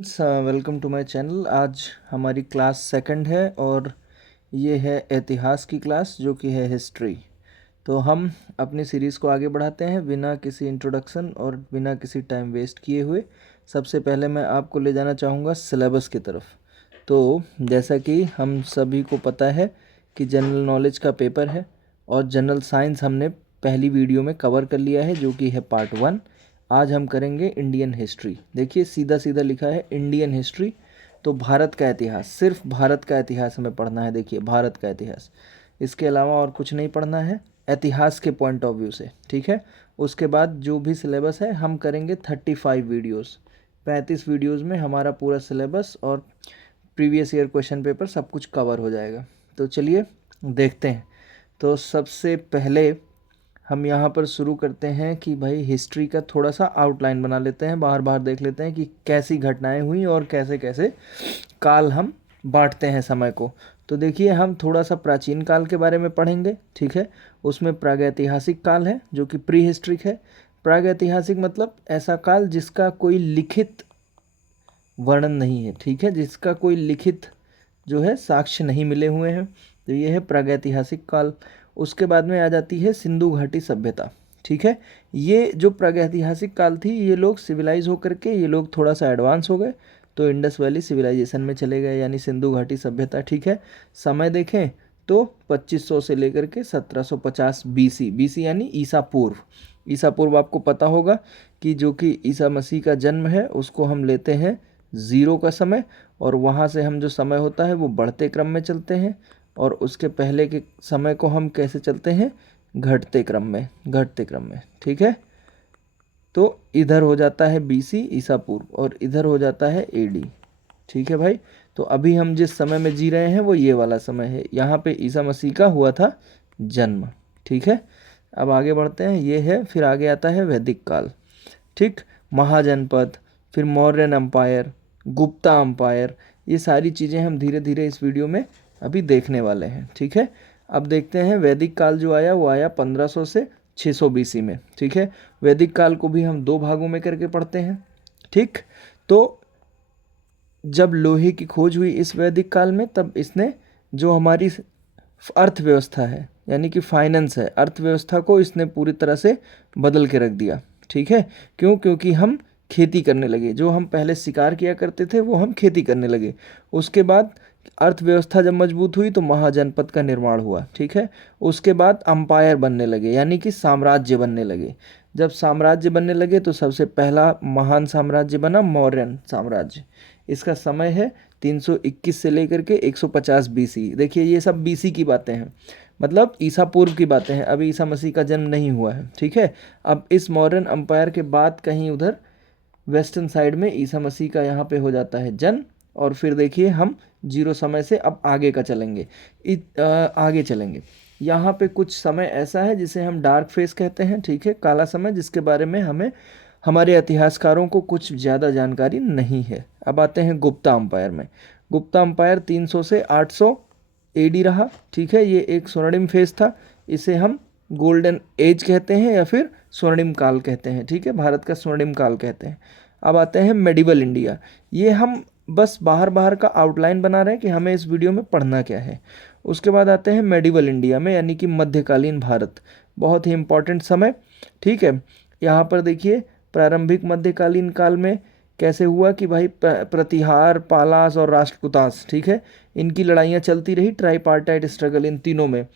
Welcome to my channel. आज हमारी class second है और ये है इतिहास की क्लास जो कि है हिस्ट्री। तो हम अपनी सीरीज़ को आगे बढ़ाते हैं बिना किसी इंट्रोडक्शन और बिना किसी टाइम वेस्ट किए हुए। सबसे पहले मैं आपको ले जाना चाहूँगा सिलेबस की तरफ। तो जैसा कि हम सभी को पता है कि जनरल नॉलेज का पेपर है और जनरल साइंस हमने पहली वीडियो में कवर कर लिया है जो कि है पार्ट 1। आज हम करेंगे इंडियन हिस्ट्री। देखिए सीधा सीधा लिखा है इंडियन हिस्ट्री, तो भारत का इतिहास, सिर्फ भारत का इतिहास हमें पढ़ना है। देखिए भारत का इतिहास, इसके अलावा और कुछ नहीं पढ़ना है इतिहास के पॉइंट ऑफ व्यू से, ठीक है। उसके बाद जो भी सिलेबस है हम करेंगे 35 वीडियोस। 35 वीडियोस में हमारा पूरा सिलेबस और प्रीवियस ईयर क्वेश्चन पेपर सब कुछ कवर हो जाएगा। तो चलिए देखते हैं। तो सबसे पहले हम यहाँ पर शुरू करते हैं कि भाई हिस्ट्री का थोड़ा सा आउटलाइन बना लेते हैं, बाहर बाहर देख लेते हैं कि कैसी घटनाएं हुई और कैसे कैसे काल हम बांटते हैं समय को। तो देखिए हम थोड़ा सा प्राचीन काल के बारे में पढ़ेंगे, ठीक है। उसमें प्रागैतिहासिक काल है जो कि प्री हिस्ट्रिक है। प्रागैतिहासिक मतलब ऐसा काल जिसका कोई लिखित वर्णन नहीं है, ठीक है, जिसका कोई लिखित जो है साक्ष्य नहीं मिले हुए हैं। तो ये है प्रागैतिहासिक काल। उसके बाद में आ जाती है सिंधु घाटी सभ्यता, ठीक है। ये जो प्रागैतिहासिक काल थी, ये लोग सिविलाइज होकर के ये लोग थोड़ा सा एडवांस हो गए तो इंडस वैली सिविलाइजेशन में चले गए, यानी सिंधु घाटी सभ्यता, ठीक है। समय देखें तो 2500 से लेकर के 1750 बीसी, बीसी यानी ईसा पूर्व। ईसा पूर्व आपको पता होगा कि जो कि ईसा मसीह का जन्म है उसको हम लेते हैं ज़ीरो का समय, और वहाँ से हम जो समय होता है वो बढ़ते क्रम में चलते हैं, और उसके पहले के समय को हम कैसे चलते हैं, घटते क्रम में, घटते क्रम में, ठीक है। तो इधर हो जाता है बीसी ईसा पूर्व और इधर हो जाता है एडी, ठीक है भाई। तो अभी हम जिस समय में जी रहे हैं वो ये वाला समय है, यहाँ पे ईसा मसीह का हुआ था जन्म, ठीक है। अब आगे बढ़ते हैं, ये है, फिर आगे आता है वैदिक काल, ठीक। महाजनपद, फिर मौर्यन अम्पायर, गुप्ता अम्पायर, ये सारी चीज़ें हम धीरे धीरे इस वीडियो में अभी देखने वाले हैं, ठीक है। अब देखते हैं वैदिक काल जो आया वो आया 1500 से 600 बीसी में, ठीक है। वैदिक काल को भी हम दो भागों में करके पढ़ते हैं, ठीक। तो जब लोहे की खोज हुई इस वैदिक काल में, तब इसने जो हमारी अर्थव्यवस्था है यानी कि फाइनेंस है, अर्थव्यवस्था को इसने पूरी तरह से बदल के रख दिया, ठीक है। क्यों? क्योंकि हम खेती करने लगे, जो हम पहले शिकार किया करते थे वो हम खेती करने लगे। उसके बाद अर्थव्यवस्था जब मजबूत हुई तो महाजनपद का निर्माण हुआ, ठीक है। उसके बाद अंपायर बनने लगे यानी कि साम्राज्य बनने लगे। जब साम्राज्य बनने लगे तो सबसे पहला महान साम्राज्य बना मौर्यन साम्राज्य। इसका समय है 321 से लेकर के 150 बीसी। देखिए ये सब बीसी की बातें हैं, मतलब ईसा पूर्व की बातें हैं, अभी ईसा मसीह का जन्म नहीं हुआ है, ठीक है। अब इस मौर्यन अंपायर के बाद कहीं उधर वेस्टर्न साइड में ईसा मसीह का यहाँ पे हो जाता है जन्म। और फिर देखिए हम जीरो समय से अब आगे का चलेंगे, आगे चलेंगे। यहाँ पे कुछ समय ऐसा है जिसे हम डार्क फेस कहते हैं, ठीक है, काला समय, जिसके बारे में हमें हमारे इतिहासकारों को कुछ ज़्यादा जानकारी नहीं है। अब आते हैं गुप्ता अम्पायर में। गुप्ता अम्पायर 300 से 800 एडी रहा, ठीक है। ये एक स्वर्णिम फेज था, इसे हम गोल्डन एज कहते हैं या फिर स्वर्णिम काल कहते हैं, ठीक है, भारत का स्वर्णिम काल कहते हैं। अब आते हैं मेडिवल इंडिया। ये हम बस बाहर बाहर का आउटलाइन बना रहे हैं कि हमें इस वीडियो में पढ़ना क्या है। उसके बाद आते हैं मेडिवल इंडिया में, यानी कि मध्यकालीन भारत, बहुत ही इम्पोर्टेंट समय, ठीक है। यहाँ पर देखिए प्रारंभिक मध्यकालीन काल में कैसे हुआ कि भाई प्रतिहार, पालास और राष्ट्रकूटास, ठीक है, इनकी लड़ाइयाँ चलती रही, ट्राईपार्टाइट स्ट्रगल इन तीनों में,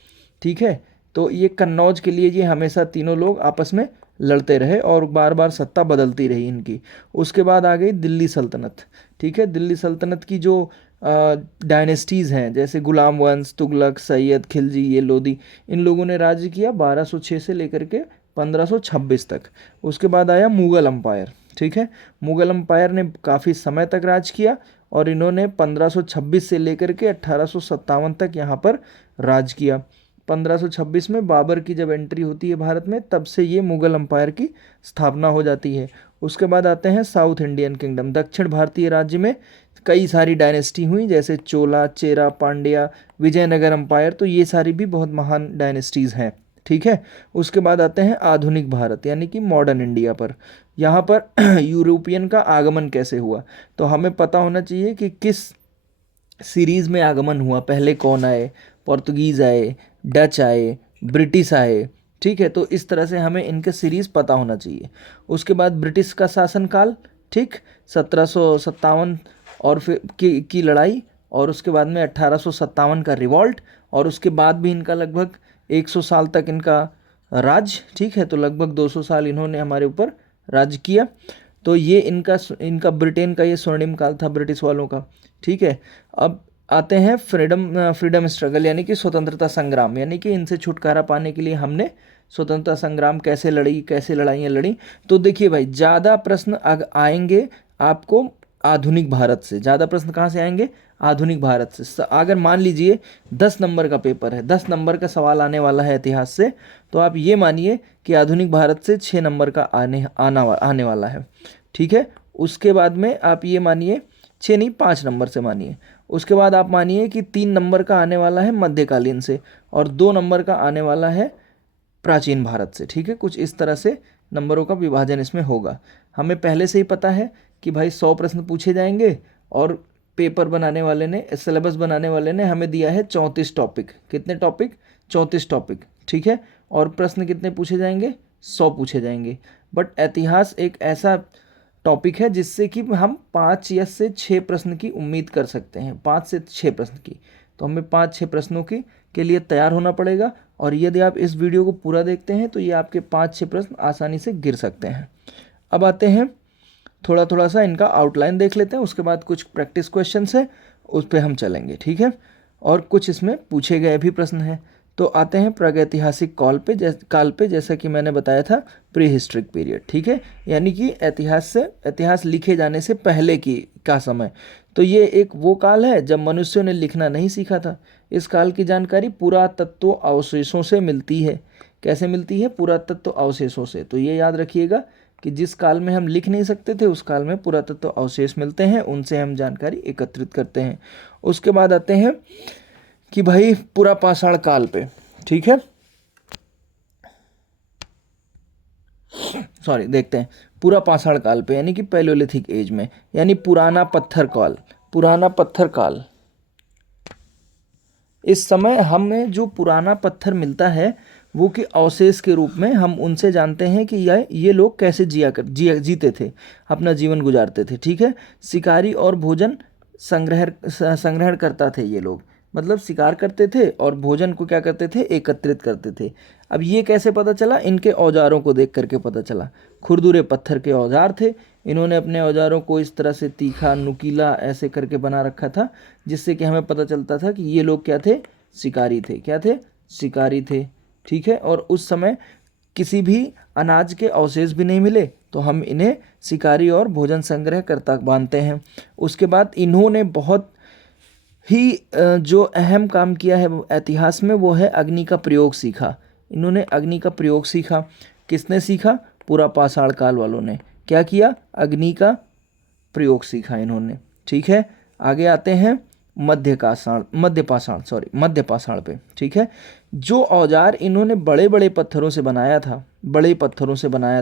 ठीक है। तो ये कन्नौज के लिए ये हमेशा तीनों लोग आपस में लड़ते रहे और बार बार सत्ता बदलती रही इनकी। उसके बाद आ गई दिल्ली सल्तनत, ठीक है। दिल्ली सल्तनत की जो डायनेस्टीज़ हैं जैसे गुलाम वंश, तुगलक, सैयद, खिलजी, ये लोदी, इन लोगों ने राज्य किया 1206 से लेकर के 1526 तक। उसके बाद आया मुग़ल अम्पायर, ठीक है। मुग़ल अम्पायर ने काफ़ी समय तक राज किया और इन्होंने 1526 से लेकर के 1857 तक यहाँ पर राज किया। 1526 में बाबर की जब एंट्री होती है भारत में, तब से ये मुग़ल अम्पायर की स्थापना हो जाती है। उसके बाद आते हैं साउथ इंडियन किंगडम। दक्षिण भारतीय राज्य में कई सारी डायनेस्टी हुई, जैसे चोला, चेरा, पांड्या, विजयनगर अम्पायर, तो ये सारी भी बहुत महान डायनेस्टीज़ हैं, ठीक है। उसके बाद आते हैं आधुनिक भारत यानी कि मॉडर्न इंडिया पर। यहाँ पर यूरोपियन का आगमन कैसे हुआ, तो हमें पता होना चाहिए कि किस सीरीज़ में आगमन हुआ, पहले कौन आए, पोर्तुगीज़ आए, डच आए, ब्रिटिश आए, ठीक है। तो इस तरह से हमें इनके सीरीज़ पता होना चाहिए। उसके बाद ब्रिटिश का शासनकाल, ठीक, 1757 और फिर की लड़ाई, और उसके बाद में 1857 का रिवॉल्ट, और उसके बाद भी इनका लगभग 100 साल तक इनका राज, ठीक है। तो लगभग 200 साल इन्होंने हमारे ऊपर राज किया। तो ये इनका ब्रिटेन का ये स्वर्णिम काल था ब्रिटिश वालों का, ठीक है। अब आते हैं फ्रीडम स्ट्रगल यानी कि स्वतंत्रता संग्राम, यानी कि इनसे छुटकारा पाने के लिए हमने स्वतंत्रता संग्राम कैसे लड़ी, कैसे लड़ाइयाँ लड़ी। तो देखिए भाई, ज़्यादा प्रश्न आएंगे आपको आधुनिक भारत से। ज़्यादा प्रश्न कहाँ से आएंगे? आधुनिक भारत से। अगर मान लीजिए 10 नंबर का पेपर है, 10 नंबर का सवाल आने वाला है इतिहास से, तो आप ये मानिए कि आधुनिक भारत से 6 नंबर का आने वाला है, ठीक है। उसके बाद में आप ये मानिए 6 नहीं 5 नंबर से मानिए। उसके बाद आप मानिए कि 3 नंबर का आने वाला है मध्यकालीन से, और 2 नंबर का आने वाला है प्राचीन भारत से, ठीक है। कुछ इस तरह से नंबरों का विभाजन इसमें होगा। हमें पहले से ही पता है कि भाई 100 प्रश्न पूछे जाएंगे, और पेपर बनाने वाले ने, सिलेबस बनाने वाले ने हमें दिया है 34 टॉपिक। कितने टॉपिक? 34 टॉपिक, ठीक है। और प्रश्न कितने पूछे जाएंगे? 100 पूछे जाएंगे। बट इतिहास एक ऐसा टॉपिक है जिससे कि हम 5 या से 6 प्रश्न की उम्मीद कर सकते हैं, 5 से 6 प्रश्न की। तो हमें 5-6 प्रश्नों के लिए तैयार होना पड़ेगा, और यदि आप इस वीडियो को पूरा देखते हैं तो ये आपके 5-6 प्रश्न आसानी से गिर सकते हैं। अब आते हैं थोड़ा थोड़ा सा इनका आउटलाइन देख लेते हैं, उसके बाद कुछ प्रैक्टिस क्वेश्चंस है उस पर हम चलेंगे, ठीक है। और कुछ इसमें पूछे गए भी प्रश्न हैं। तो आते हैं प्रागैतिहासिक काल पे, जैसा कि मैंने बताया था प्री हिस्ट्रिक पीरियड, ठीक है, यानी कि इतिहास लिखे जाने से पहले का समय। तो ये एक वो काल है जब मनुष्यों ने लिखना नहीं सीखा था। इस काल की जानकारी पुरातत्व अवशेषों से मिलती है। कैसे मिलती है? पुरातत्व अवशेषों से। तो ये याद रखिएगा कि जिस काल में हम लिख नहीं सकते थे उस काल में पुरातत्व अवशेष मिलते हैं, उनसे हम जानकारी एकत्रित करते हैं। उसके बाद आते हैं कि भाई पुरापाषाण काल पे, ठीक है, सॉरी, देखते हैं पुरापाषाण काल पे यानी कि पैलियोलिथिक एज में, यानी पुराना पत्थर काल। इस समय हमें जो पुराना पत्थर मिलता है वो कि अवशेष के रूप में हम उनसे जानते हैं कि ये लोग कैसे जीते थे, अपना जीवन गुजारते थे, ठीक है। शिकारी और भोजन संग्रहण करता थे ये लोग, मतलब शिकार करते थे और भोजन को क्या करते थे? एकत्रित करते थे। अब ये कैसे पता चला? इनके औजारों को देख करके पता चला। खुरदुरे पत्थर के औजार थे। इन्होंने अपने औजारों को इस तरह से तीखा, नुकीला ऐसे करके बना रखा था, जिससे कि हमें पता चलता था कि ये लोग क्या थे? शिकारी थे। क्या थे? शिकारी थे, ठीक है। और उस समय किसी भी अनाज के अवशेष भी नहीं मिले, तो हम इन्हें शिकारी और भोजन संग्रह करता मानते हैं। उसके बाद इन्होंने बहुत ही जो अहम काम किया है इतिहास में, वो है अग्नि का प्रयोग सीखा। इन्होंने अग्नि का प्रयोग सीखा। किसने सीखा? पुरापाषाण काल वालों ने। क्या किया? अग्नि का प्रयोग सीखा इन्होंने, ठीक है। आगे आते हैं मध्यपाषाण पे, ठीक है। जो औजार इन्होंने बड़े बड़े पत्थरों से बनाया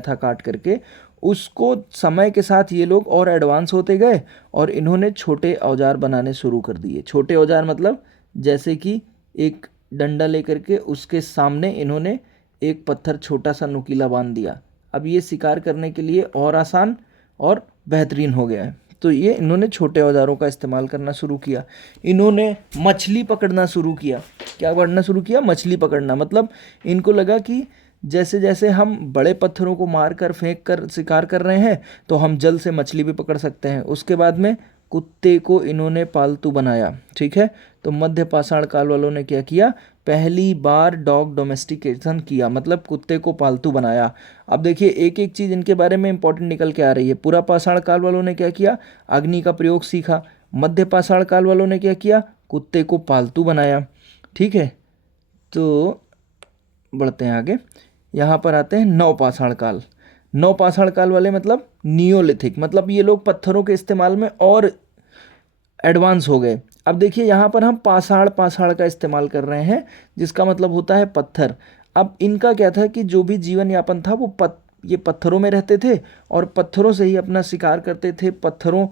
था काट करके, उसको समय के साथ ये लोग और एडवांस होते गए और इन्होंने छोटे औजार बनाने शुरू कर दिए। छोटे औजार मतलब जैसे कि एक डंडा लेकर के उसके सामने इन्होंने एक पत्थर छोटा सा नुकीला बांध दिया। अब ये शिकार करने के लिए और आसान और बेहतरीन हो गया है। तो ये इन्होंने छोटे औजारों का इस्तेमाल करना शुरू किया। इन्होंने मछली पकड़ना शुरू किया। क्या पकड़ना शुरू किया? मछली पकड़ना। मतलब इनको लगा कि जैसे जैसे हम बड़े पत्थरों को मार कर फेंक कर शिकार कर रहे हैं, तो हम जल से मछली भी पकड़ सकते हैं। उसके बाद में कुत्ते को इन्होंने पालतू बनाया, ठीक है। तो मध्यपाषाण काल वालों ने क्या किया? पहली बार डॉग डोमेस्टिकेशन किया, मतलब कुत्ते को पालतू बनाया। अब देखिए एक एक चीज़ इनके बारे में इंपॉर्टेंट निकल के आ रही है। पुरापाषाण काल वालों ने क्या किया? अग्नि का प्रयोग सीखा। मध्यपाषाण काल वालों ने क्या किया? कुत्ते को पालतू बनाया, ठीक है। तो बढ़ते हैं आगे। यहाँ पर आते हैं नवपाषाण काल। नवपाषाण काल वाले मतलब नियोलिथिक, मतलब ये लोग पत्थरों के इस्तेमाल में और एडवांस हो गए। अब देखिए यहाँ पर हम पाषाण का इस्तेमाल कर रहे हैं, जिसका मतलब होता है पत्थर। अब इनका क्या था कि जो भी जीवन यापन था वो ये पत्थरों में रहते थे और पत्थरों से ही अपना शिकार करते थे, पत्थरों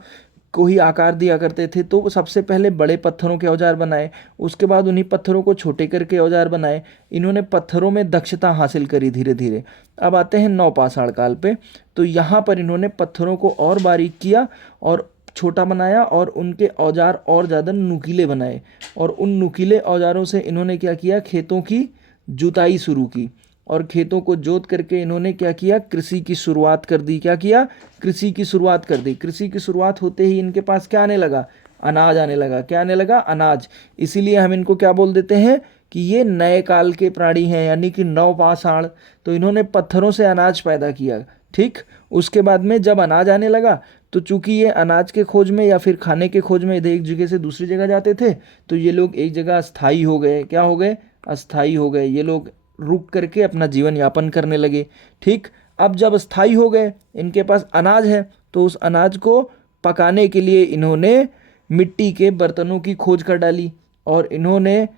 को ही आकार दिया करते थे। तो सबसे पहले बड़े पत्थरों के औजार बनाए, उसके बाद उन्हीं पत्थरों को छोटे करके औजार बनाए। इन्होंने पत्थरों में दक्षता हासिल करी धीरे धीरे। अब आते हैं नवपाषाण काल पे। तो यहाँ पर इन्होंने पत्थरों को और बारीक किया और छोटा बनाया और उनके औजार और ज़्यादा नुकीले बनाए। और उन नुकीले औजारों से इन्होंने क्या किया, खेतों की जुताई शुरू की और खेतों को जोत करके इन्होंने क्या किया, कृषि की शुरुआत कर दी। क्या किया, कृषि की शुरुआत कर दी। कृषि की शुरुआत होते ही इनके पास क्या आने लगा, अनाज आने लगा। क्या आने लगा, अनाज। इसीलिए हम इनको क्या बोल देते हैं कि ये नए काल के प्राणी हैं, यानी कि नवपाषाण। तो इन्होंने पत्थरों से अनाज पैदा किया। ठीक, उसके बाद में जब अनाज आने लगा तो चूंकि ये अनाज के खोज में या फिर खाने के खोज में एक जगह से दूसरी जगह जाते थे, तो ये लोग एक जगह अस्थाई हो गए। क्या हो गए, अस्थाई हो गए। ये लोग रुक करके अपना जीवन यापन करने लगे। ठीक, अब जब स्थायी हो गए, इनके पास अनाज है, तो उस अनाज को पकाने के लिए इन्होंने मिट्टी के बर्तनों की खोज कर डाली और इन्होंने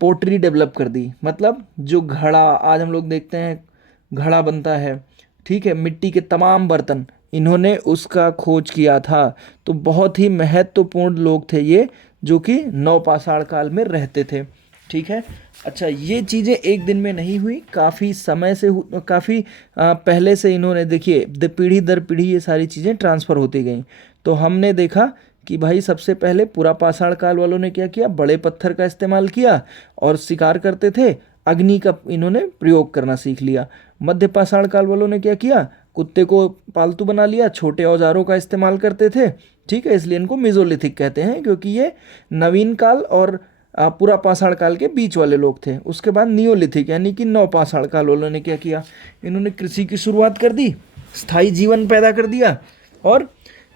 पोट्री डेवलप कर दी। मतलब जो घड़ा आज हम लोग देखते हैं, घड़ा बनता है, ठीक है, मिट्टी के तमाम बर्तन, इन्होंने उसका खोज किया था। तो बहुत ही महत्वपूर्ण लोग थे ये, जो कि नवपाषाण काल में रहते थे। ठीक है। अच्छा, ये चीज़ें एक दिन में नहीं हुई, काफ़ी समय से काफ़ी पहले से इन्होंने, देखिए, पीढ़ी दर पीढ़ी ये सारी चीज़ें ट्रांसफ़र होती गई। तो हमने देखा कि भाई सबसे पहले पुरापाषाण काल वालों ने क्या किया, बड़े पत्थर का इस्तेमाल किया और शिकार करते थे। अग्नि का इन्होंने प्रयोग करना सीख लिया। मध्य पाषाण काल वालों ने क्या किया, कुत्ते को पालतू बना लिया, छोटे औजारों का इस्तेमाल करते थे। ठीक है, इसलिए इनको मेसोलिथिक कहते हैं, क्योंकि ये नवीन काल और पुरापाषाण काल के बीच वाले लोग थे। उसके बाद नियोलिथिक यानी कि नवपाषाण काल वालों ने क्या किया, इन्होंने कृषि की शुरुआत कर दी, स्थायी जीवन पैदा कर दिया और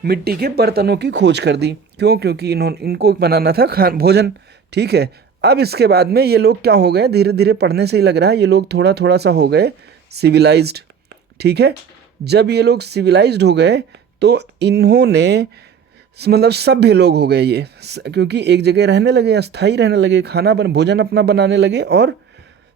मिट्टी के बर्तनों की खोज कर दी। क्यों, क्योंकि इनको बनाना था भोजन। ठीक है। अब इसके बाद में ये लोग क्या हो गए, धीरे धीरे पढ़ने से ही लग रहा है ये लोग थोड़ा थोड़ा सा हो गए सिविलाइज्ड। ठीक है। जब ये लोग सिविलाइज्ड हो गए तो इन्होंने मतलब सभ्य लोग हो गए ये, क्योंकि एक जगह रहने लगे, अस्थाई रहने लगे, भोजन अपना बनाने लगे और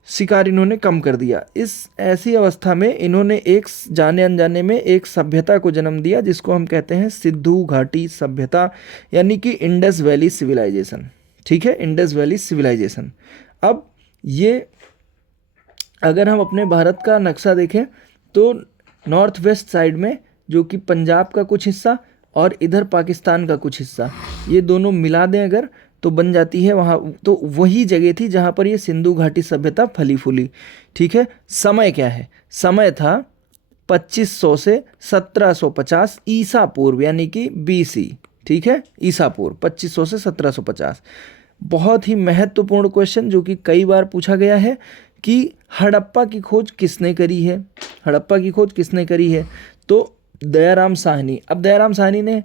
शिकार इन्होंने कम कर दिया। इस ऐसी अवस्था में इन्होंने एक जाने अनजाने में एक सभ्यता को जन्म दिया, जिसको हम कहते हैं सिंधु घाटी सभ्यता, यानी कि इंडस वैली सिविलाइजेशन। ठीक है, इंडस वैली सिविलाइजेशन। अब ये अगर हम अपने भारत का नक्शा देखें तो नॉर्थ वेस्ट साइड में, जो कि पंजाब का कुछ हिस्सा और इधर पाकिस्तान का कुछ हिस्सा, ये दोनों मिला दें अगर, तो बन जाती है वहाँ, तो वही जगह थी जहाँ पर ये सिंधु घाटी सभ्यता फली फूली। ठीक है। समय क्या है, समय था 2500 से 1750 ईसा पूर्व, यानी कि BC। ठीक है, ईसा पूर्व 2500 से 1750। बहुत ही महत्वपूर्ण क्वेश्चन जो कि कई बार पूछा गया है कि हड़प्पा की खोज किसने करी है, हड़प्पा की खोज किसने करी है। तो दयाराम साहनी। अब दयाराम साहनी ने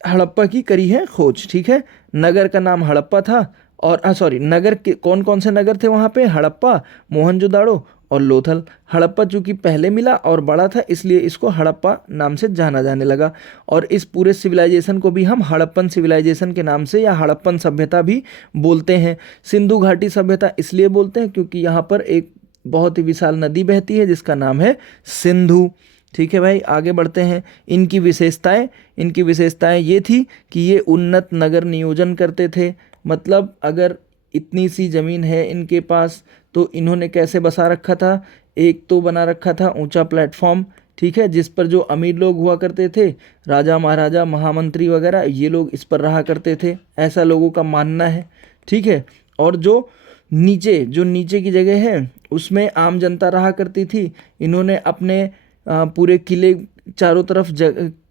हड़प्पा की करी है खोज। ठीक है। नगर का नाम हड़प्पा था और नगर के कौन कौन से नगर थे वहाँ पे, हड़प्पा, मोहनजोदाड़ो और लोथल। हड़प्पा चूंकि पहले मिला और बड़ा था, इसलिए इसको हड़प्पा नाम से जाना जाने लगा। और इस पूरे सिविलाइजेशन को भी हम हड़प्पन सिविलाइजेशन के नाम से या हड़प्पन सभ्यता भी बोलते हैं। सिंधु घाटी सभ्यता इसलिए बोलते हैं क्योंकि यहाँ पर एक बहुत ही विशाल नदी बहती है जिसका नाम है सिंधु। ठीक है भाई, आगे बढ़ते हैं। इनकी विशेषताएं ये थी कि ये उन्नत नगर नियोजन करते थे। मतलब अगर इतनी सी ज़मीन है इनके पास तो इन्होंने कैसे बसा रखा था, एक तो बना रखा था ऊंचा प्लेटफॉर्म। ठीक है, जिस पर जो अमीर लोग हुआ करते थे, राजा महाराजा महामंत्री वगैरह, ये लोग इस पर रहा करते थे, ऐसा लोगों का मानना है। ठीक है। और जो नीचे की जगह है उसमें आम जनता रहा करती थी। इन्होंने अपने पूरे किले चारों तरफ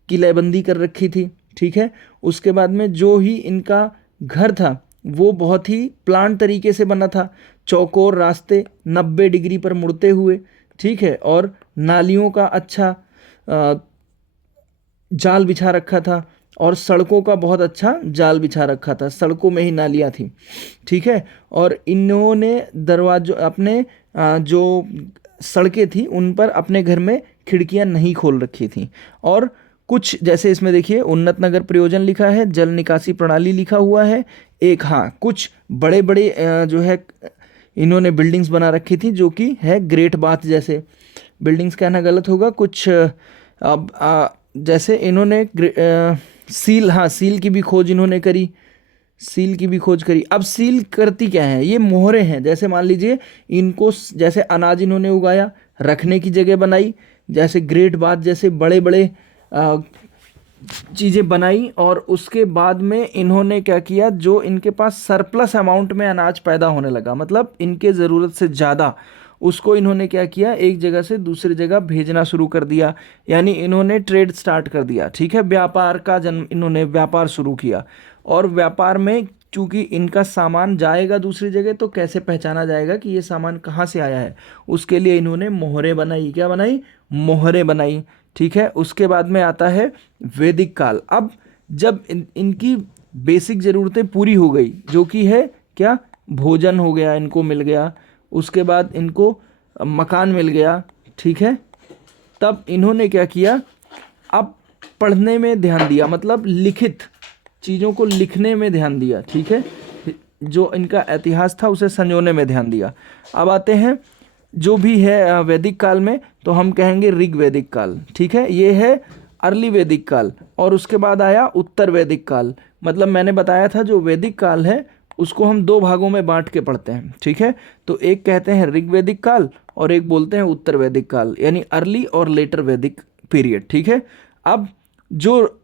किलेबंदी कर रखी थी। ठीक है। उसके बाद में जो ही इनका घर था वो बहुत ही प्लान तरीके से बना था, चौकोर रास्ते 90 डिग्री पर मुड़ते हुए। ठीक है। और नालियों का अच्छा जाल बिछा रखा था और सड़कों का बहुत अच्छा जाल बिछा रखा था, सड़कों में ही नालियाँ थी। ठीक है। और इन्होंने दरवाजों अपने जो सड़कें थी उन पर अपने घर में खिड़कियां नहीं खोल रखी थी। और कुछ जैसे इसमें देखिए उन्नत नगर प्रयोजन लिखा है, जल निकासी प्रणाली लिखा हुआ है एक। हाँ, कुछ बड़े बड़े जो है इन्होंने बिल्डिंग्स बना रखी थी जो कि है ग्रेट बाथ जैसे। बिल्डिंग्स कहना गलत होगा, कुछ अब जैसे इन्होंने सील, हाँ सील की भी खोज इन्होंने करी, सील की भी खोज करी। अब सील करती क्या है, ये मोहरे हैं। जैसे मान लीजिए इनको जैसे अनाज इन्होंने उगाया, रखने की जगह बनाई, जैसे ग्रेट बाथ जैसे बड़े बड़े चीज़ें बनाई, और उसके बाद में इन्होंने क्या किया, जो इनके पास सरप्लस अमाउंट में अनाज पैदा होने लगा, मतलब इनके ज़रूरत से ज़्यादा, उसको इन्होंने क्या किया, एक जगह से दूसरी जगह भेजना शुरू कर दिया। यानी इन्होंने ट्रेड स्टार्ट कर दिया, ठीक है, व्यापार का जन्म, इन्होंने व्यापार शुरू किया। और व्यापार में चूंकि इनका सामान जाएगा दूसरी जगह, तो कैसे पहचाना जाएगा कि ये सामान कहाँ से आया है, उसके लिए इन्होंने मोहरे बनाई। क्या बनाई, मोहरे बनाई, ठीक है। उसके बाद में आता है वैदिक काल। अब जब इनकी बेसिक ज़रूरतें पूरी हो गई, जो कि है क्या, भोजन हो गया, इनको मिल गया, उसके बाद इनको मकान मिल गया, ठीक है, तब इन्होंने क्या किया, अब पढ़ने में ध्यान दिया, मतलब लिखित चीज़ों को लिखने में ध्यान दिया, ठीक है। जो इनका इतिहास था उसे संजोने में ध्यान दिया। अब आते हैं जो भी है वैदिक काल में, तो हम कहेंगे ऋग वैदिक काल, ठीक है, ये है अर्ली वैदिक काल। और उसके बाद आया उत्तर वैदिक काल। मतलब मैंने बताया था जो वैदिक काल है उसको हम दो भागों में बांट के पढ़ते हैं, ठीक है। तो एक कहते हैं ऋग वैदिक काल और एक बोलते हैं उत्तर वैदिक काल, यानी अर्ली और लेटर वैदिक पीरियड, ठीक है। अब जो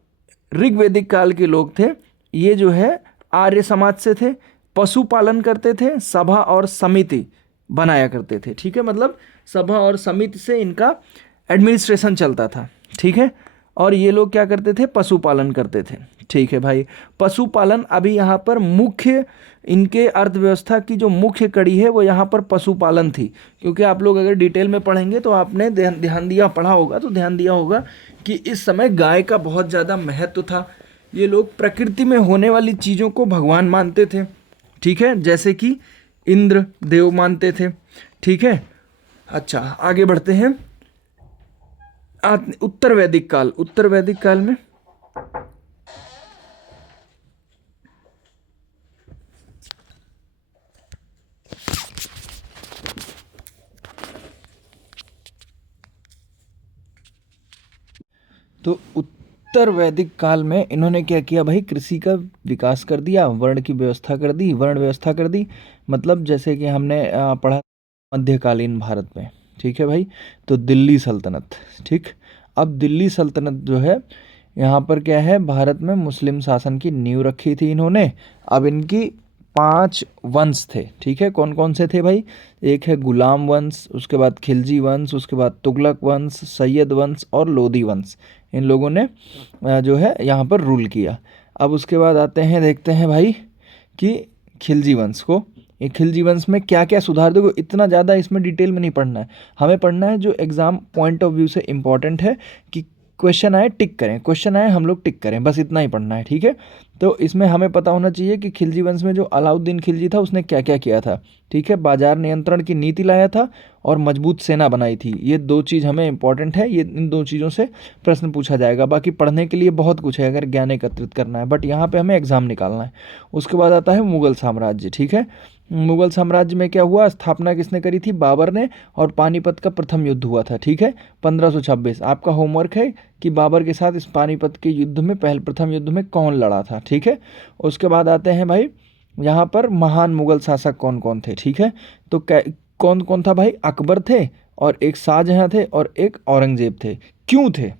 ऋग वैदिक काल के लोग थे, ये जो है आर्य समाज से थे, पशुपालन करते थे, सभा और समिति बनाया करते थे, ठीक है। मतलब सभा और समिति से इनका एडमिनिस्ट्रेशन चलता था, ठीक है। और ये लोग क्या करते थे, पशुपालन करते थे, ठीक है भाई। पशुपालन अभी यहाँ पर मुख्य, इनके अर्थव्यवस्था की जो मुख्य कड़ी है वो यहाँ पर पशुपालन थी। क्योंकि आप लोग अगर डिटेल में पढ़ेंगे तो आपने ध्यान दिया, पढ़ा होगा तो ध्यान दिया होगा कि इस समय गाय का बहुत ज़्यादा महत्व था। ये लोग प्रकृति में होने वाली चीज़ों को भगवान मानते थे, ठीक है, जैसे कि इंद्र देव मानते थे, ठीक है। अच्छा आगे बढ़ते हैं। उत्तर वैदिक काल, उत्तर वैदिक काल में तो उत्तर वैदिक काल में इन्होंने क्या किया भाई, कृषि का विकास कर दिया, वर्ण की व्यवस्था कर दी, वर्ण व्यवस्था कर दी। मतलब जैसे कि हमने पढ़ा मध्यकालीन भारत में, ठीक है भाई। तो दिल्ली सल्तनत, ठीक। अब दिल्ली सल्तनत जो है, यहाँ पर क्या है, भारत में मुस्लिम शासन की नींव रखी थी इन्होंने। अब इनकी 5 वंश थे, ठीक है। कौन कौन से थे भाई, एक है गुलाम वंश, उसके बाद खिलजी वंश, उसके बाद तुगलक वंश, सैयद वंश और लोदी वंश। इन लोगों ने जो है यहाँ पर रूल किया। अब उसके बाद आते हैं, देखते हैं भाई कि खिलजी वंश को, ये खिलजी वंश में क्या क्या सुधार, देखो इतना ज़्यादा इसमें डिटेल में नहीं पढ़ना है, हमें पढ़ना है जो एग्ज़ाम पॉइंट ऑफ व्यू से इम्पॉर्टेंट है कि क्वेश्चन आए टिक करें, क्वेश्चन आए हम लोग टिक करें, बस इतना ही पढ़ना है, ठीक है। तो इसमें हमें पता होना चाहिए कि खिलजी वंश में जो अलाउद्दीन खिलजी था उसने क्या क्या किया था, ठीक है। बाजार नियंत्रण की नीति लाया था और मजबूत सेना बनाई थी। ये दो चीज़ हमें इंपॉर्टेंट है, ये इन दो चीज़ों से प्रश्न पूछा जाएगा। बाकी पढ़ने के लिए बहुत कुछ है अगर ज्ञान एकत्रित करना है, बट यहाँ पे हमें एग्जाम निकालना है। उसके बाद आता है मुगल साम्राज्य, ठीक है। मुगल साम्राज्य में क्या हुआ, स्थापना किसने करी थी, बाबर ने, और पानीपत का प्रथम युद्ध हुआ था, ठीक है, 1526। आपका होमवर्क है कि बाबर के साथ इस पानीपत के युद्ध में, प्रथम युद्ध में कौन लड़ा था, ठीक है। उसके बाद आते हैं भाई यहाँ पर महान मुगल शासक कौन कौन थे, ठीक है। तो कौन कौन था भाई, अकबर थे, और एक शाहजहां थे, और एक औरंगजेब थे। क्यों थे,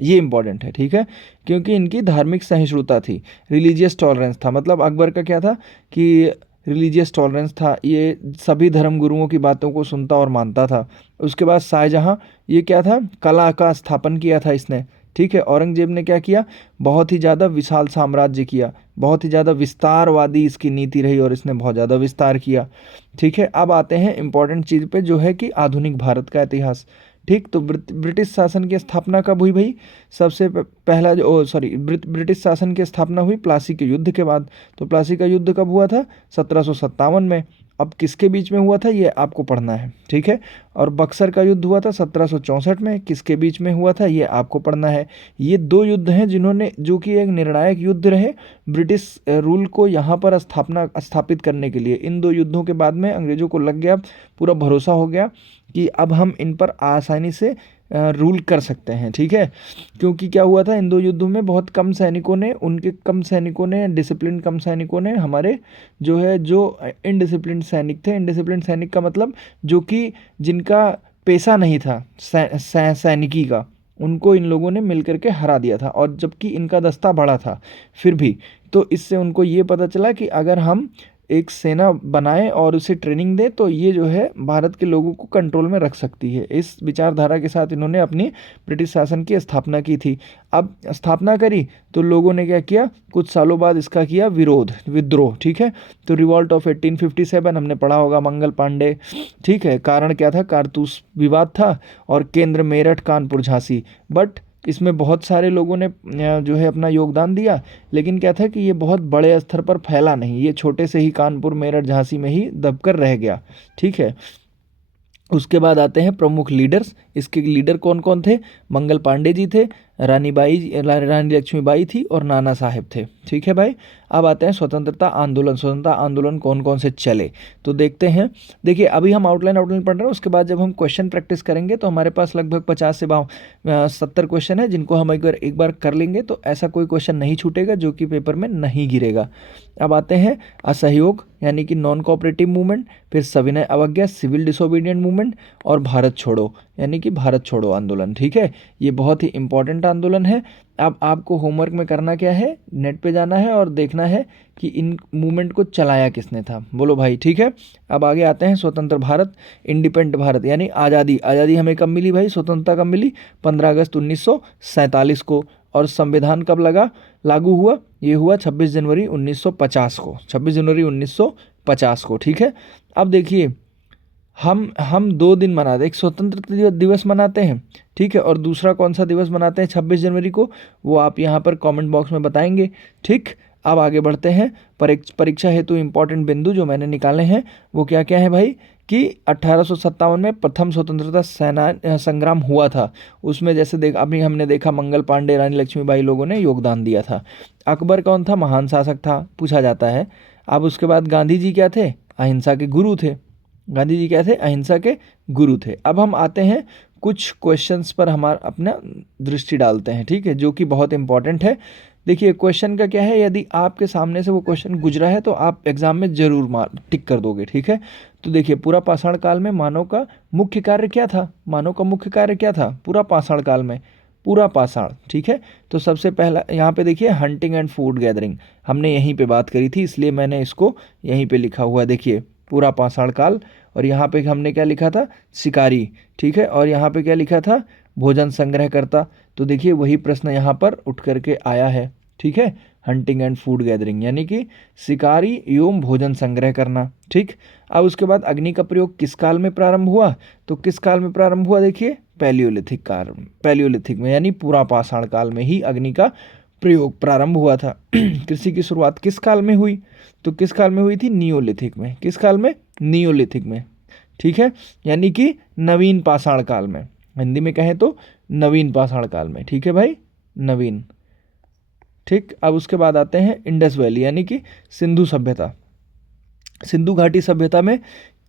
ये इंपॉर्टेंट है, ठीक है। क्योंकि इनकी धार्मिक सहिष्णुता थी, रिलीजियस टॉलरेंस था। मतलब अकबर का क्या था कि रिलीजियस टॉलरेंस था, ये सभी धर्म गुरुओं की बातों को सुनता और मानता था। उसके बाद शाहजहां, ये क्या था, कला का स्थापन किया था इसने, ठीक है। औरंगजेब ने क्या किया, बहुत ही ज़्यादा विशाल साम्राज्य किया, बहुत ही ज़्यादा विस्तारवादी इसकी नीति रही और इसने बहुत ज़्यादा विस्तार किया, ठीक है। अब आते हैं इंपॉर्टेंट चीज़ पे, जो है कि आधुनिक भारत का इतिहास, ठीक। तो ब्रिटिश शासन की स्थापना कब हुई भाई, सबसे पहला जो ब्रिटिश शासन की स्थापना हुई प्लासी के युद्ध के बाद। तो प्लासी का युद्ध कब हुआ था, 1757 में। अब किसके बीच में हुआ था ये आपको पढ़ना है, ठीक है। और बक्सर का युद्ध हुआ था 1764 में, किसके बीच में हुआ था ये आपको पढ़ना है। ये दो युद्ध हैं जिन्होंने, जो कि एक निर्णायक युद्ध रहे ब्रिटिश रूल को यहाँ पर स्थापित करने के लिए। इन दो युद्धों के बाद में अंग्रेजों को लग गया, पूरा भरोसा हो गया कि अब हम इन पर आसानी से रूल कर सकते हैं, ठीक है। क्योंकि क्या हुआ था, इन दो युद्धों में बहुत कम सैनिकों ने, डिसिप्लिन कम सैनिकों ने हमारे जो है, जो इनडिसिप्लिन सैनिक थे, इनडिसिप्लिन सैनिक का मतलब जो कि जिनका पेशा नहीं था सैनिकी का, उनको इन लोगों ने मिलकर के हरा दिया था। और जबकि इनका दस्ता बड़ा था फिर भी, तो इससे उनको ये पता चला कि अगर हम एक सेना बनाएं और उसे ट्रेनिंग दें तो ये जो है भारत के लोगों को कंट्रोल में रख सकती है। इस विचारधारा के साथ इन्होंने अपनी ब्रिटिश शासन की स्थापना की थी। अब स्थापना करी तो लोगों ने क्या किया, कुछ सालों बाद इसका किया विद्रोह, ठीक है। तो रिवॉल्ट ऑफ 1857 हमने पढ़ा होगा, मंगल पांडे, ठीक है। कारण क्या था, कारतूस विवाद था और केंद्र मेरठ कानपुर झांसी। बट इसमें बहुत सारे लोगों ने जो है अपना योगदान दिया, लेकिन क्या था कि ये बहुत बड़े स्तर पर फैला नहीं, ये छोटे से ही कानपुर मेरठ झांसी में ही दबकर रह गया, ठीक है। उसके बाद आते हैं प्रमुख लीडर्स। इसके लीडर कौन कौन थे, मंगल पांडे जी थे, रानी लक्ष्मीबाई थी और नाना साहेब थे, ठीक है भाई। अब आते हैं स्वतंत्रता आंदोलन कौन कौन से चले, तो देखते हैं। देखिए अभी हम आउटलाइन पढ़ रहे हैं, उसके बाद जब हम क्वेश्चन प्रैक्टिस करेंगे तो हमारे पास लगभग 50 से 70 क्वेश्चन है, जिनको हम एक बार कर लेंगे तो ऐसा कोई क्वेश्चन नहीं छूटेगा जो कि पेपर में नहीं गिरेगा। अब आते हैं असहयोग यानी कि नॉन कोऑपरेटिव मूवमेंट, फिर सविनय अवज्ञा सिविल डिसोबीडियंट मूवमेंट, और भारत छोड़ो यानी कि भारत छोड़ो आंदोलन, ठीक है। ये बहुत ही इंपॉर्टेंट आंदोलन है। अब आपको होमवर्क में करना क्या है, नेट पे जाना है और देखना है कि इन मूवमेंट को चलाया किसने था, बोलो भाई, ठीक है। अब आगे आते हैं स्वतंत्र भारत, इंडिपेंडेंट भारत यानी आज़ादी हमें कब मिली भाई, स्वतंत्रता कब मिली, 15 अगस्त 1947 को। और संविधान कब लागू हुआ, ये हुआ 26 जनवरी 1950 को, 26 जनवरी 1950 को, ठीक है। अब देखिए हम 2 दिन मनाते हैं, एक स्वतंत्रता दिवस मनाते हैं, ठीक है, और दूसरा कौन सा दिवस मनाते हैं 26 जनवरी को, वो आप यहाँ पर कमेंट बॉक्स में बताएंगे, ठीक। अब आगे बढ़ते हैं, परीक्षा हेतु इंपॉर्टेंट बिंदु जो मैंने निकाले हैं वो क्या क्या है भाई, कि 1857 में प्रथम स्वतंत्रता संग्राम हुआ था, उसमें जैसे अभी हमने देखा मंगल पांडे, रानी लक्ष्मीबाई लोगों ने योगदान दिया था। अकबर कौन था, महान शासक था, पूछा जाता है। अब उसके बाद गांधी जी क्या थे, अहिंसा के गुरु थे, गांधी जी क्या थे, अहिंसा के गुरु थे। अब हम आते हैं कुछ क्वेश्चंस पर हमारा अपना दृष्टि डालते हैं, ठीक है, जो कि बहुत इंपॉर्टेंट है। देखिए क्वेश्चन का क्या है, यदि आपके सामने से वो क्वेश्चन गुजरा है तो आप एग्जाम में जरूर टिक कर दोगे, ठीक है। तो देखिए पूरा पाषाण काल में मानव का मुख्य कार्य क्या था, पूरा पाषाण काल में, पूरा पाषाण, ठीक है। तो सबसे पहला यहाँ पे देखिए हंटिंग एंड फूड गैदरिंग, हमने यहीं पे बात करी थी इसलिए मैंने इसको यहीं पे लिखा हुआ, देखिए पूरा पाषाण काल। और यहाँ पे हमने क्या लिखा था, शिकारी, ठीक है। और यहाँ पे क्या लिखा था, भोजन संग्रह करता। तो देखिए वही प्रश्न यहाँ पर उठ करके आया है, ठीक है, हंटिंग एंड फूड गैदरिंग यानी कि शिकारी एवं भोजन संग्रह करना, ठीक। अब उसके बाद अग्नि का प्रयोग किस काल में प्रारंभ हुआ, तो किस काल में प्रारंभ हुआ, देखिए पैलियोलिथिक में यानी पूरा पाषाण काल में ही अग्नि का प्रयोग प्रारंभ हुआ था। कृषि की शुरुआत किस काल में हुई, तो किस काल में हुई थी, नियोलिथिक में, किस काल में, नियोलिथिक में, ठीक है, यानी कि नवीन पाषाण काल में, हिंदी में कहें तो नवीन पाषाण काल में, ठीक है भाई, नवीन, ठीक। अब उसके बाद आते हैं इंडस वैली यानी कि सिंधु सभ्यता, सिंधु घाटी सभ्यता में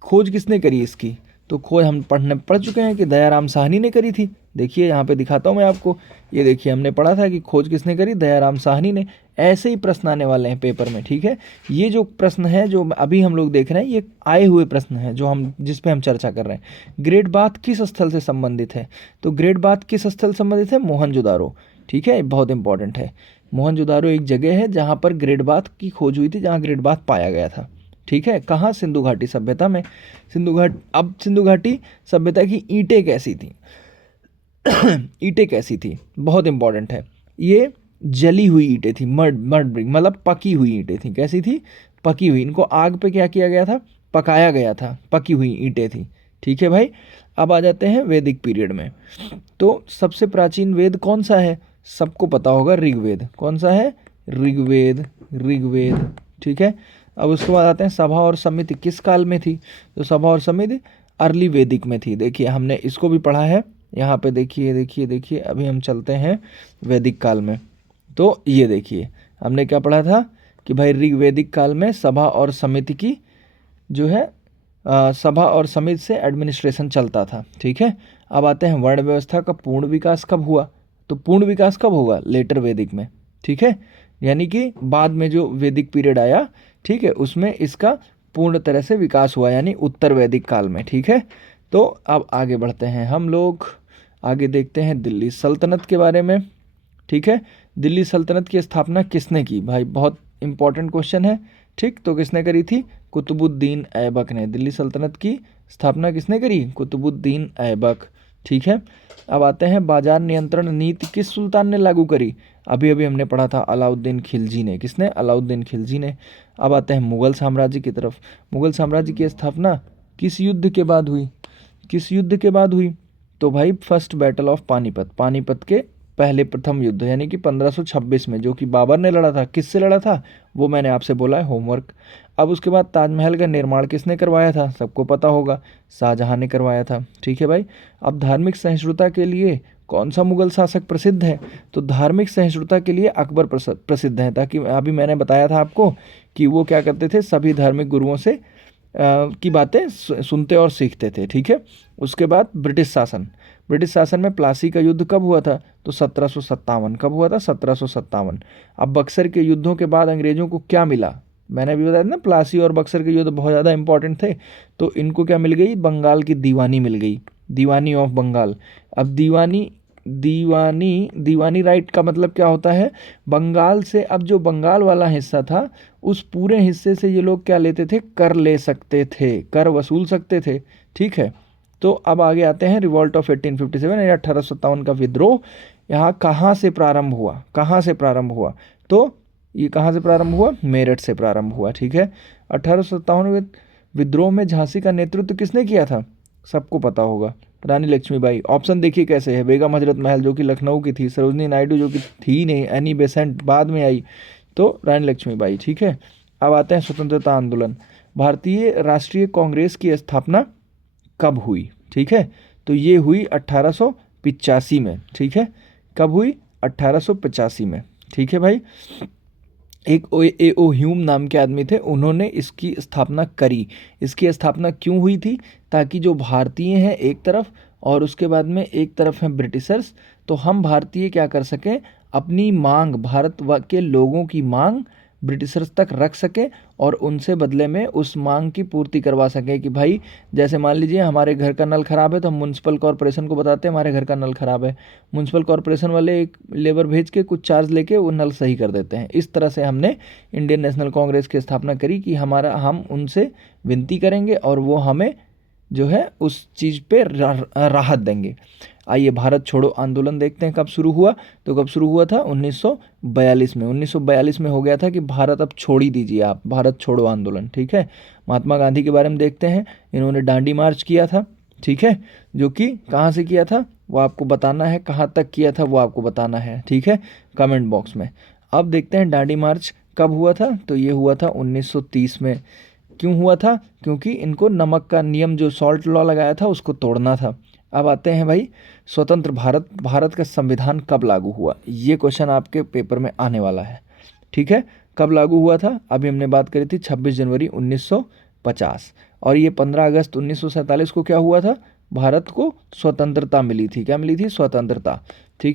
खोज किसने करी इसकी, तो खोज हम पढ़ चुके हैं कि दयाराम साहनी ने करी थी। देखिए यहाँ पे दिखाता हूँ मैं आपको, ये देखिए हमने पढ़ा था कि खोज किसने करी, दयाराम साहनी ने। ऐसे ही प्रश्न आने वाले हैं पेपर में, ठीक है। ये जो प्रश्न है जो अभी हम लोग देख रहे हैं ये आए हुए प्रश्न हैं जिस पे हम चर्चा कर रहे हैं। ग्रेट बाथ किस स्थल से संबंधित है, तो ग्रेट बाथ किस स्थल से संबंधित है, मोहनजोदारो, ठीक है, बहुत इंपॉर्टेंट है। मोहनजोदारो एक जगह है जहाँ पर ग्रेट बाथ की खोज हुई थी, जहाँ ग्रेट बाथ पाया गया था, ठीक है। कहाँ, सिंधु घाटी सभ्यता में। अब सिंधु घाटी सभ्यता की ईंटें कैसी थी, ईंटें कैसी थी, बहुत इंपॉर्टेंट है। ये जली हुई ईंटें थी, मड ब्रिक मतलब पकी हुई ईंटें थी, कैसी थी, पकी हुई। इनको आग पे क्या किया गया था, पकाया गया था, पकी हुई ईंटें थी, ठीक है भाई। अब आ जाते हैं वैदिक पीरियड में। तो सबसे प्राचीन वेद कौन सा है, सबको पता होगा, ऋग्वेद। कौन सा है, ऋग्वेद, ठीक है। अब उसके बाद आते हैं सभा और समिति किस काल में थी। तो सभा और समिति अर्ली वैदिक में थी। देखिए हमने इसको भी पढ़ा है यहाँ पे, देखिए देखिए देखिए अभी हम चलते हैं वैदिक काल में। तो ये देखिए हमने क्या पढ़ा था कि भाई ऋग्वैदिक काल में सभा और समिति की जो है सभा और समिति से एडमिनिस्ट्रेशन चलता था। ठीक है, अब आते हैं वर्ण व्यवस्था का पूर्ण विकास कब हुआ। तो पूर्ण विकास कब होगा, लेटर वैदिक में। ठीक है, यानी कि बाद में जो वैदिक पीरियड आया, ठीक है, उसमें इसका पूर्ण तरह से विकास हुआ, यानी उत्तर वैदिक काल में। ठीक है, तो अब आगे बढ़ते हैं हम लोग, आगे देखते हैं दिल्ली सल्तनत के बारे में। ठीक है, दिल्ली सल्तनत की स्थापना किसने की, भाई बहुत इंपॉर्टेंट क्वेश्चन है। ठीक, तो किसने करी थी, कुतुबुद्दीन ऐबक ने। दिल्ली सल्तनत की स्थापना किसने करी, कुतुबुद्दीन ऐबक। ठीक है, अब आते हैं बाजार नियंत्रण नीति किस सुल्तान ने लागू करी। अभी अभी हमने पढ़ा था अलाउद्दीन खिलजी ने। किसने, अलाउद्दीन खिलजी ने। अब आते हैं मुगल साम्राज्य की तरफ। मुगल साम्राज्य की स्थापना किस युद्ध के बाद हुई, किस युद्ध के बाद हुई। तो भाई first battle of Panipat, Panipat के पहले प्रथम युद्ध, यानी कि 1526 में, जो कि बाबर ने लड़ा था। किससे लड़ा था, वो मैंने आपसे बोला है, होमवर्क। अब उसके बाद ताजमहल का निर्माण किसने करवाया था, सबको पता होगा, शाहजहां ने करवाया था। ठीक है भाई, अब धार्मिक सहिष्णुता के लिए कौन सा मुगल शासक प्रसिद्ध है। तो धार्मिक सहिष्णुता के लिए अकबर प्रसिद्ध है, ताकि अभी मैंने बताया था आपको कि वो क्या करते थे, सभी धार्मिक गुरुओं से की बातें सुनते और सीखते थे। ठीक है, उसके बाद ब्रिटिश शासन, ब्रिटिश शासन में प्लासी का युद्ध कब हुआ था, तो 1757। कब हुआ था, 1757। अब बक्सर के युद्धों के बाद अंग्रेजों को क्या मिला, मैंने अभी बताया ना प्लासी और बक्सर के युद्ध बहुत ज़्यादा इंपॉर्टेंट थे। तो इनको क्या मिल गई, बंगाल की दीवानी मिल गई, दीवानी ऑफ बंगाल। अब दीवानी दीवानी दीवानी राइट का मतलब क्या होता है, बंगाल से अब जो बंगाल वाला हिस्सा था उस पूरे हिस्से से ये लोग क्या लेते थे, कर ले सकते थे, कर वसूल सकते थे। ठीक है, तो अब आगे आते हैं रिवॉल्ट ऑफ 1857 या 1857 का विद्रोह। यहाँ कहाँ से प्रारंभ हुआ, कहाँ से प्रारंभ हुआ, तो ये कहाँ से प्रारंभ हुआ, मेरठ से प्रारंभ हुआ। ठीक है, 1857 विद्रोह में झांसी का नेतृत्व किसने किया था, सबको पता होगा, रानी लक्ष्मीबाई। ऑप्शन देखिए कैसे है, बेगम हजरत महल जो कि लखनऊ की थी, सरोजनी नायडू जो कि थी नहीं, एनी बेसेंट बाद में आई, तो रानी लक्ष्मीबाई। ठीक है, अब आते हैं स्वतंत्रता आंदोलन। भारतीय राष्ट्रीय कांग्रेस की स्थापना कब हुई। ठीक है, तो ये हुई 1885 में। ठीक है, कब हुई, 1885 में। ठीक है भाई, एक ए ओ ह्यूम नाम के आदमी थे, उन्होंने इसकी स्थापना करी। इसकी स्थापना क्यों हुई थी, ताकि जो भारतीय हैं एक तरफ और उसके बाद में एक तरफ हैं ब्रिटिशर्स, तो हम भारतीय क्या कर सकें, अपनी मांग, भारत के लोगों की मांग ब्रिटिशर्स तक रख सकें और उनसे बदले में उस मांग की पूर्ति करवा सकें। कि भाई जैसे मान लीजिए हमारे घर का नल ख़राब है, तो हम म्यूनसिपल कॉरपोरेशन को बताते हैं हमारे घर का नल ख़राब है, म्यूनसिपल कॉरपोरेशन वाले एक लेबर भेज के कुछ चार्ज लेके वो नल सही कर देते हैं। इस तरह से हमने इंडियन नेशनल कांग्रेस की स्थापना करी कि हम उनसे विनती करेंगे और वो हमें जो है उस चीज़ पे राहत देंगे। आइए भारत छोड़ो आंदोलन देखते हैं कब शुरू हुआ। तो कब शुरू हुआ था, 1942 में। 1942 में हो गया था कि भारत अब छोड़ ही दीजिए आप, भारत छोड़ो आंदोलन। ठीक है, महात्मा गांधी के बारे में देखते हैं, इन्होंने दांडी मार्च किया था। ठीक है, जो कि कहाँ से किया था वो आपको बताना है, कहाँ तक किया था वो आपको बताना है। ठीक है, कमेंट बॉक्स में। अब देखते हैं दांडी मार्च कब हुआ था, तो ये हुआ था 1930 में। क्यों हुआ था, क्योंकि इनको नमक का नियम जो सॉल्ट लॉ लगाया था उसको तोड़ना था। अब आते हैं भाई स्वतंत्र भारत, भारत का संविधान कब लागू हुआ, ये क्वेश्चन आपके पेपर में आने वाला है। ठीक है, कब लागू हुआ था, अभी हमने बात करी थी 26 जनवरी 1950, और ये 15 अगस्त 1947 को क्या हुआ था, भारत को स्वतंत्रता मिली थी। क्या मिली थी, स्वतंत्रता। ठीक,